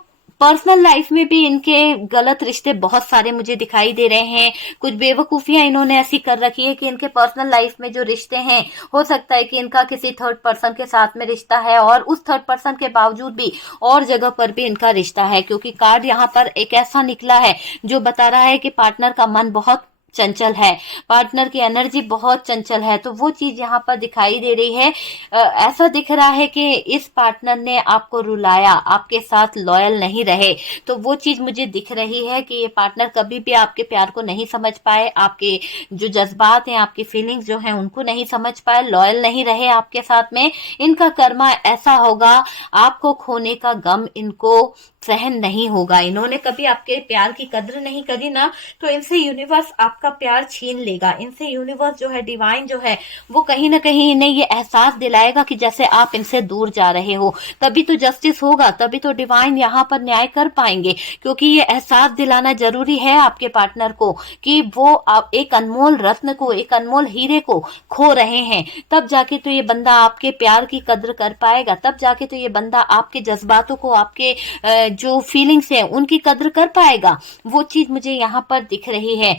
पर्सनल लाइफ में भी इनके गलत रिश्ते बहुत सारे मुझे दिखाई दे रहे हैं। कुछ बेवकूफियां इन्होंने ऐसी कर रखी है कि इनके पर्सनल लाइफ में जो रिश्ते हैं, हो सकता है कि इनका किसी थर्ड पर्सन के साथ में रिश्ता है और उस थर्ड पर्सन के बावजूद भी और जगह पर भी इनका रिश्ता है। क्योंकि कार्ड यहाँ पर एक ऐसा निकला है जो बता रहा है कि पार्टनर का मन बहुत चंचल है, पार्टनर की एनर्जी बहुत चंचल है। तो वो चीज यहाँ पर दिखाई दे रही है। ऐसा दिख रहा है कि इस पार्टनर ने आपको रुलाया, आपके साथ लॉयल नहीं रहे। तो वो चीज मुझे दिख रही है कि ये पार्टनर कभी भी आपके प्यार को नहीं समझ पाए, आपके जो जज्बात हैं, आपकी फीलिंग्स जो हैं उनको नहीं समझ पाए, लॉयल नहीं रहे आपके साथ में। इनका कर्मा ऐसा होगा, आपको खोने का गम इनको सहन नहीं होगा। इन्होंने कभी आपके प्यार की कद्र नहीं करी ना, तो इनसे यूनिवर्स आपका प्यार छीन लेगा। इनसे यूनिवर्स जो है, डिवाइन जो है, वो कहीं ना कहीं इन्हें ये एहसास दिलाएगा कि जैसे आप इनसे दूर जा रहे हो। तभी तो जस्टिस होगा, तभी तो डिवाइन यहाँ पर न्याय कर पाएंगे। क्योंकि ये एहसास दिलाना जरूरी है आपके पार्टनर को कि वो आप एक अनमोल रत्न को, एक अनमोल हीरे को खो रहे हैं। तब जाके तो ये बंदा आपके प्यार की कद्र कर पाएगा, तब जाके तो ये बंदा आपके जज्बातों को, आपके जो फीलिंग्स है उनकी कद्र कर पाएगा। वो चीज मुझे यहाँ पर दिख रही है।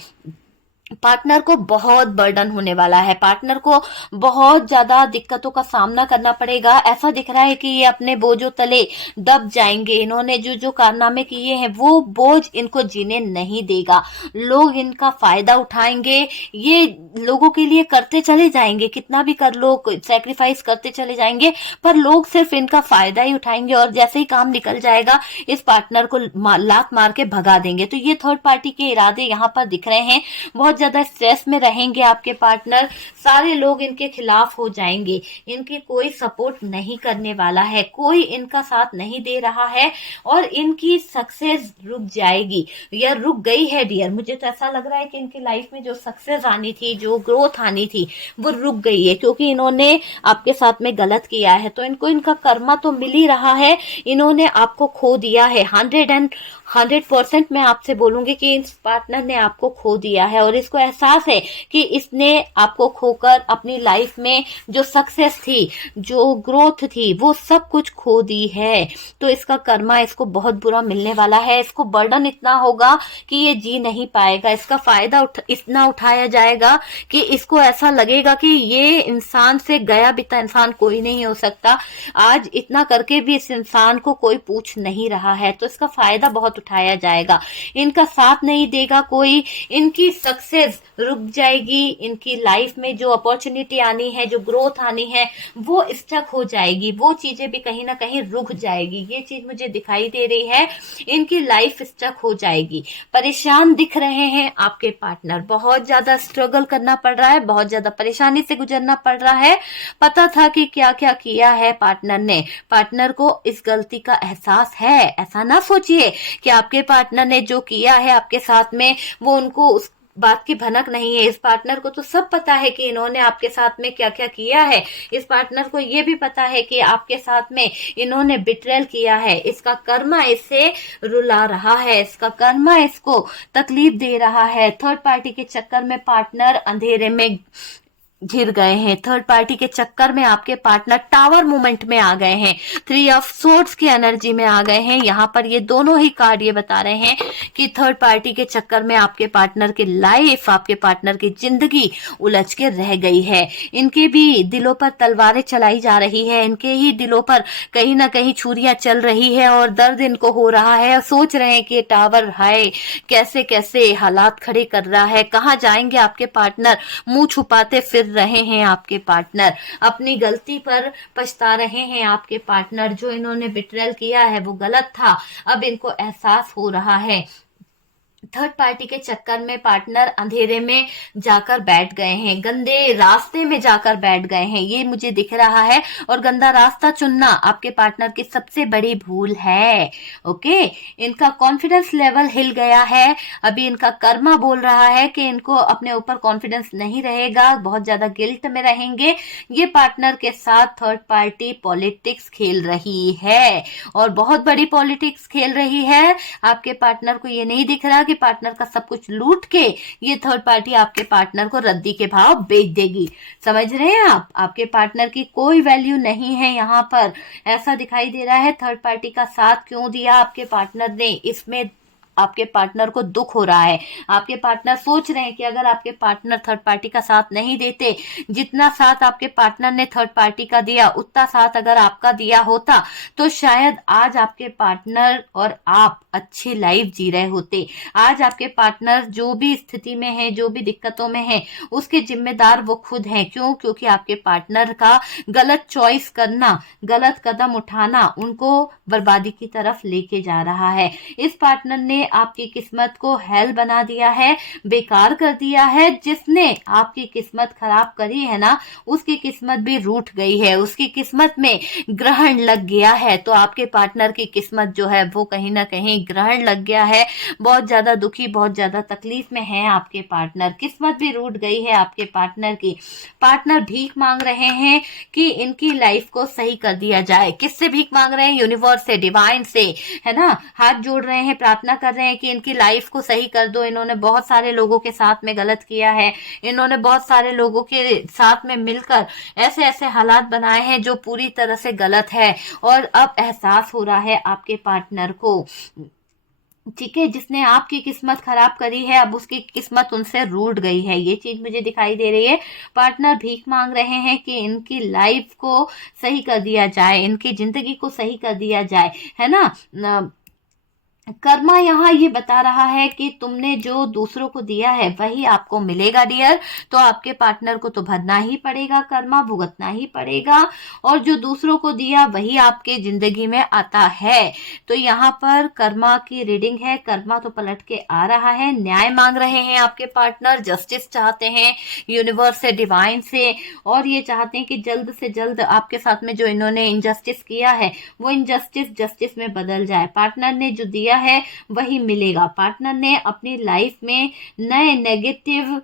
पार्टनर को बहुत बर्डन होने वाला है, पार्टनर को बहुत ज्यादा दिक्कतों का सामना करना पड़ेगा। ऐसा दिख रहा है कि ये अपने बोझों तले दब जाएंगे। इन्होंने जो जो कारनामे किए हैं वो बोझ इनको जीने नहीं देगा। लोग इनका फायदा उठाएंगे, ये लोगों के लिए करते चले जाएंगे, कितना भी कर लो, सेक्रीफाइस करते चले जाएंगे, पर लोग सिर्फ इनका फायदा ही उठाएंगे और जैसे ही काम निकल जाएगा इस पार्टनर को लात मार के भगा देंगे। तो ये थर्ड पार्टी के इरादे यहाँ पर दिख रहे हैं। बहुत ज्यादा स्ट्रेस में रहेंगे आपके पार्टनर, सारे लोग इनके खिलाफ हो जाएंगे, इनकी कोई सपोर्ट नहीं करने वाला है, कोई इनका साथ नहीं दे रहा है और इनकी सक्सेस रुक जाएगी या रुक गई है डियर। मुझे तो ऐसा लग रहा है कि इनकी लाइफ में जो सक्सेस आनी थी, जो ग्रोथ आनी थी, वो रुक गई है क्योंकि इन्होंने आपके साथ में गलत किया है। तो इनको इनका कर्मा तो मिल ही रहा है, इन्होंने आपको खो दिया है। 100% मैं आपसे बोलूंगी कि इस पार्टनर ने आपको खो दिया है और इसको एहसास है कि इसने आपको खोकर अपनी लाइफ में जो सक्सेस थी, जो ग्रोथ थी, वो सब कुछ खो दी है। तो इसका कर्मा इसको बहुत बुरा मिलने वाला है। इसको बर्डन इतना होगा कि ये जी नहीं पाएगा। इसका फायदा इतना उठाया जाएगा कि इसको ऐसा लगेगा कि ये इंसान से गया बीता इंसान कोई नहीं हो सकता। आज इतना करके भी इस इंसान को कोई पूछ नहीं रहा है, तो इसका फायदा बहुत उठाया जाएगा। इनका साथ नहीं देगा कोई, इनकी सक्सेस रुक जाएगी, इनकी लाइफ में जो अपॉर्चुनिटी आनी है, जो ग्रोथ आनी है, वो स्टक हो जाएगी, वो चीजें भी कहीं ना कहीं रुक जाएगी। ये चीज मुझे दिखाई दे रही है, इनकी लाइफ स्टक हो जाएगी। परेशान दिख रहे हैं आपके पार्टनर, बहुत ज्यादा स्ट्रगल करना पड़ रहा है, बहुत ज्यादा परेशानी से गुजरना पड़ रहा है। पता था कि क्या क्या किया है पार्टनर ने, पार्टनर को इस गलती का एहसास है। ऐसा ना सोचिए कि आपके पार्टनर ने जो किया है आपके साथ में वो उनको उस बात की भनक नहीं है। इस पार्टनर को तो सब पता है कि इन्होंने आपके साथ में क्या क्या किया है। इस पार्टनर को ये भी पता है कि आपके साथ में इन्होंने बिट्रेल किया है। इसका कर्मा इसे रुला रहा है, इसका कर्मा इसको तकलीफ दे रहा है। थर्ड पार्टी के चक्कर में पार्टनर अंधेरे में घिर गए हैं, थर्ड पार्टी के चक्कर में आपके पार्टनर टावर मूवमेंट में आ गए हैं, 3 ऑफ सोर्ड्स की एनर्जी में आ गए हैं। यहाँ पर ये दोनों ही कार्ड ये बता रहे हैं कि थर्ड पार्टी के चक्कर में आपके पार्टनर की लाइफ, आपके पार्टनर की जिंदगी उलझ के रह गई है। इनके भी दिलों पर तलवारें चलाई जा रही है, इनके ही दिलों पर कहीं ना कहीं छुरियां चल रही है और दर्द इनको हो रहा है। सोच रहे हैं कि टावर हाय कैसे कैसे हालात खड़े कर रहा है, कहाँ जाएंगे आपके पार्टनर, मुंह छुपाते फिर रहे हैं आपके पार्टनर, अपनी गलती पर पछता रहे हैं आपके पार्टनर। जो इन्होंने बिट्रेल किया है वो गलत था, अब इनको एहसास हो रहा है। थर्ड पार्टी के चक्कर में पार्टनर अंधेरे में जाकर बैठ गए हैं, गंदे रास्ते में जाकर बैठ गए हैं, ये मुझे दिख रहा है। और गंदा रास्ता चुनना आपके पार्टनर की सबसे बड़ी भूल है। ओके, इनका कॉन्फिडेंस लेवल हिल गया है। अभी इनका कर्मा बोल रहा है कि इनको अपने ऊपर कॉन्फिडेंस नहीं रहेगा, बहुत ज्यादा गिल्ट में रहेंगे। ये पार्टनर के साथ थर्ड पार्टी पॉलिटिक्स खेल रही है और बहुत बड़ी पॉलिटिक्स खेल रही है। आपके पार्टनर को ये नहीं दिख रहा कि पार्टनर का सब कुछ लूट के ये थर्ड पार्टी आपके पार्टनर को रद्दी के भाव बेच देगी। समझ रहे हैं आप, आपके पार्टनर की कोई वैल्यू नहीं है यहाँ पर, ऐसा दिखाई दे रहा है। थर्ड पार्टी का साथ क्यों दिया आपके पार्टनर ने, इसमें आपके पार्टनर को दुख हो रहा है। आपके पार्टनर सोच रहे हैं कि अगर आपके पार्टनर थर्ड पार्टी का साथ नहीं देते, जितना साथ आपके पार्टनर ने थर्ड पार्टी का दिया उतना साथ अगर आपका दिया होता तो शायद आज आपके पार्टनर और आप अच्छी लाइफ जी रहे होते। आज आपके पार्टनर जो भी स्थिति में है, जो भी दिक्कतों में है, उसके जिम्मेदार वो खुद हैं। क्यों? क्योंकि आपके पार्टनर का गलत चॉइस करना, गलत कदम उठाना उनको बर्बादी की तरफ लेके जा रहा है। इस पार्टनर ने आपकी किस्मत को हेल बना दिया है, बेकार कर दिया है। जिसने आपकी किस्मत खराब करी है ना, उसकी किस्मत भी रूठ गई है, उसकी किस्मत में ग्रहण लग गया है। तो आपके पार्टनर की किस्मत जो है वो कहीं ना कहीं ग्रहण लग गया है। बहुत ज्यादा दुखी, बहुत ज्यादा तकलीफ में है आपके पार्टनर, किस्मत भी रूठ गई है आपके पार्टनर की। पार्टनर भीख मांग रहे हैं कि इनकी लाइफ को सही कर दिया जाए। किससे भीख मांग रहे हैं? यूनिवर्स से, डिवाइन से, है ना। हाथ जोड़ रहे हैं, प्रार्थना कर रहे हैं कि इनकी लाइफ को सही कर दो। इन्होंने बहुत सारे लोगों के साथ में गलत किया है, इन्होंने बहुत सारे लोगों के साथ में मिलकर ऐसे ऐसे हालात बनाए हैं जो पूरी तरह से गलत है। और अब एहसास हो रहा है आपके पार्टनर को ठीक है, जिसने आपकी किस्मत खराब करी है अब उसकी किस्मत उनसे रूठ गई है, ये चीज मुझे दिखाई दे रही है। पार्टनर भीख मांग रहे हैं कि इनकी लाइफ को सही कर दिया जाए, इनकी जिंदगी को सही कर दिया जाए, है ना। कर्मा यहाँ ये बता रहा है कि तुमने जो दूसरों को दिया है वही आपको मिलेगा डियर। तो आपके पार्टनर को तो भरना ही पड़ेगा, कर्मा भुगतना ही पड़ेगा, और जो दूसरों को दिया वही आपके जिंदगी में आता है। तो यहाँ पर कर्मा की रीडिंग है, कर्मा तो पलट के आ रहा है। न्याय मांग रहे हैं आपके पार्टनर, जस्टिस चाहते हैं यूनिवर्स से, डिवाइन से, और ये चाहते हैं कि जल्द से जल्द आपके साथ में जो इन्होंने इनजस्टिस किया है वो इनजस्टिस जस्टिस में बदल जाए। पार्टनर ने जो दिया है वही मिलेगा। पार्टनर ने अपनी लाइफ में नए नेगेटिव,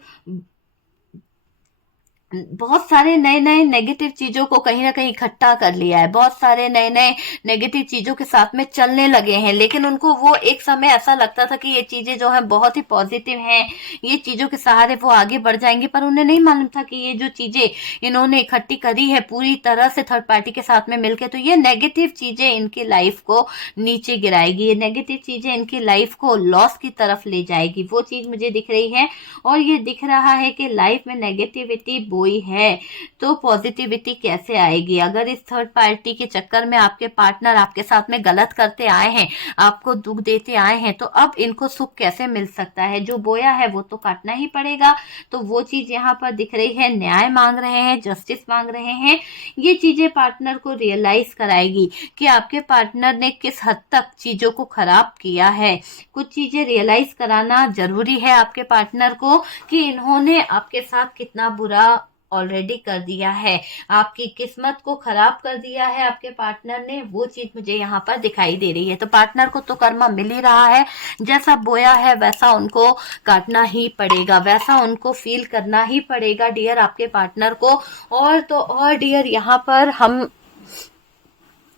बहुत सारे नए नए नेगेटिव चीजों को कहीं ना कहीं इकट्ठा कर लिया है, बहुत सारे नए नए नेगेटिव चीजों के साथ में चलने लगे हैं, लेकिन उनको वो एक समय ऐसा लगता था कि ये चीजें जो है बहुत ही पॉजिटिव हैं, ये चीजों के सहारे वो आगे बढ़ जाएंगे, पर उन्हें नहीं मालूम था कि ये जो चीजें इन्होंने इकट्ठी करी है पूरी तरह से थर्ड पार्टी के साथ में मिलकर, तो ये नेगेटिव चीजें इनकी लाइफ को नीचे गिराएगी, ये नेगेटिव चीजें इनकी लाइफ को लॉस की तरफ ले जाएगी, वो चीज मुझे दिख रही है। और ये दिख रहा है कि लाइफ में नेगेटिविटी बोई है तो पॉजिटिविटी कैसे आएगी। अगर इस थर्ड पार्टी के चक्कर में आपके पार्टनर आपके साथ में गलत करते आए हैं, आपको दुख देते आए हैं, तो अब इनको सुख कैसे मिल सकता है। जो बोया है वो तो काटना ही पड़ेगा। तो वो चीज यहाँ पर दिख रही है, न्याय मांग रहे हैं, जस्टिस मांग रहे हैं। ये चीजें पार्टनर को रियलाइज कराएगी कि आपके पार्टनर ने किस हद तक चीजों को खराब किया है। कुछ चीजें रियलाइज कराना जरूरी है आपके पार्टनर को कि इन्होंने आपके साथ कितना बुरा ऑलरेडी कर दिया है, आपकी किस्मत को खराब कर दिया है आपके पार्टनर ने, वो चीज मुझे यहाँ पर दिखाई दे रही है। तो पार्टनर को तो कर्मा मिल ही रहा है, जैसा बोया है वैसा उनको काटना ही पड़ेगा, वैसा उनको फील करना ही पड़ेगा डियर आपके पार्टनर को। और तो और डियर यहाँ पर हम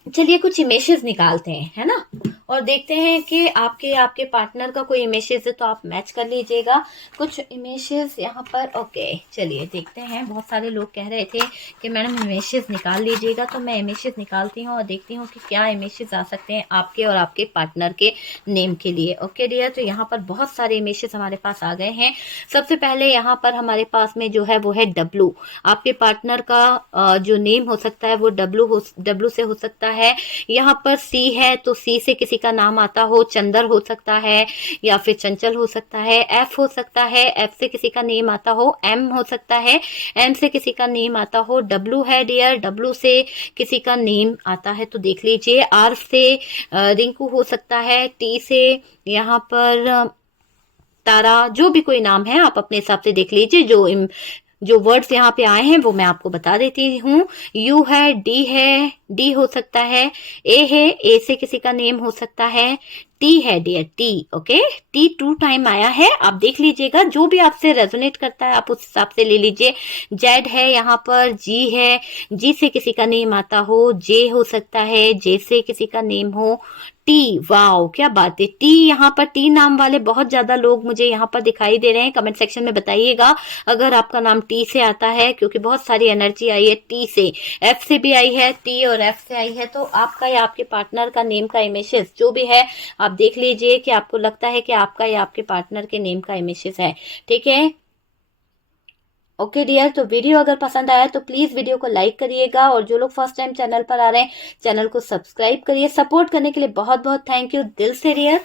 चलिए कुछ इमेजेस निकालते हैं, है ना, और देखते हैं कि आपके पार्टनर का कोई इमेजेस है तो आप मैच कर लीजिएगा। कुछ इमेजेस यहाँ पर, ओके चलिए देखते हैं। बहुत सारे लोग कह रहे थे कि मैडम इमेजेस निकाल लीजिएगा, तो मैं इमेजेस निकालती हूँ और देखती हूँ कि क्या इमेजेस आ सकते हैं आपके और आपके पार्टनर के नेम के लिए। ओके डियर, तो यहाँ पर बहुत सारे इमेजेस हमारे पास आ गए हैं। सबसे पहले यहाँ पर हमारे पास में जो है वो है डब्लू। आपके पार्टनर का जो नेम हो सकता है वो डब्लू से हो सकता है। यहाँ पर सी है तो सी से किसी का नाम आता हो, चंदर हो सकता है या फिर चंचल हो सकता है। एफ हो सकता है, एफ से किसी का नेम आता हो। एम हो सकता है, एम से किसी का नेम आता हो। डब्लू है डियर, डब्लू से किसी का नेम आता है तो देख लीजिए। आर से रिंकू हो सकता है। टी से यहाँ पर तारा, जो भी कोई नाम है आप अपने हिसाब से देख लीजिए। जो वर्ड्स यहाँ पे आए हैं वो मैं आपको बता देती हूँ। यू है, डी हो सकता है। ए है, ए से किसी का नेम हो सकता है। टी है dear, T, okay, T 2 time आया है, आप देख लीजिएगा, जो भी आपसे रेजोनेट करता है आप उस हिसाब से ले लीजिए। जेड है यहाँ पर, जी है, जी से किसी का नेम आता हो। जे हो सकता है, जे से किसी का नेम हो। टी, वाओ क्या बात है, टी, यहाँ पर टी नाम वाले बहुत ज्यादा लोग मुझे यहाँ पर दिखाई दे रहे हैं। कमेंट सेक्शन में बताइएगा अगर आपका नाम टी से आता है, क्योंकि बहुत सारी एनर्जी आई है टी से। एफ से भी आई है, टी और एफ से आई है, तो आपका या आपके पार्टनर का नेम का इमेजेस जो भी है आप देख लीजिए कि आपको लगता है कि आपका या आपके पार्टनर के नेम का इमेजेस है। ठीक है, ओके डियर, तो वीडियो अगर पसंद आया तो प्लीज वीडियो को लाइक करिएगा, और जो लोग फर्स्ट टाइम चैनल पर आ रहे हैं चैनल को सब्सक्राइब करिए। सपोर्ट करने के लिए बहुत बहुत थैंक यू दिल से डियर।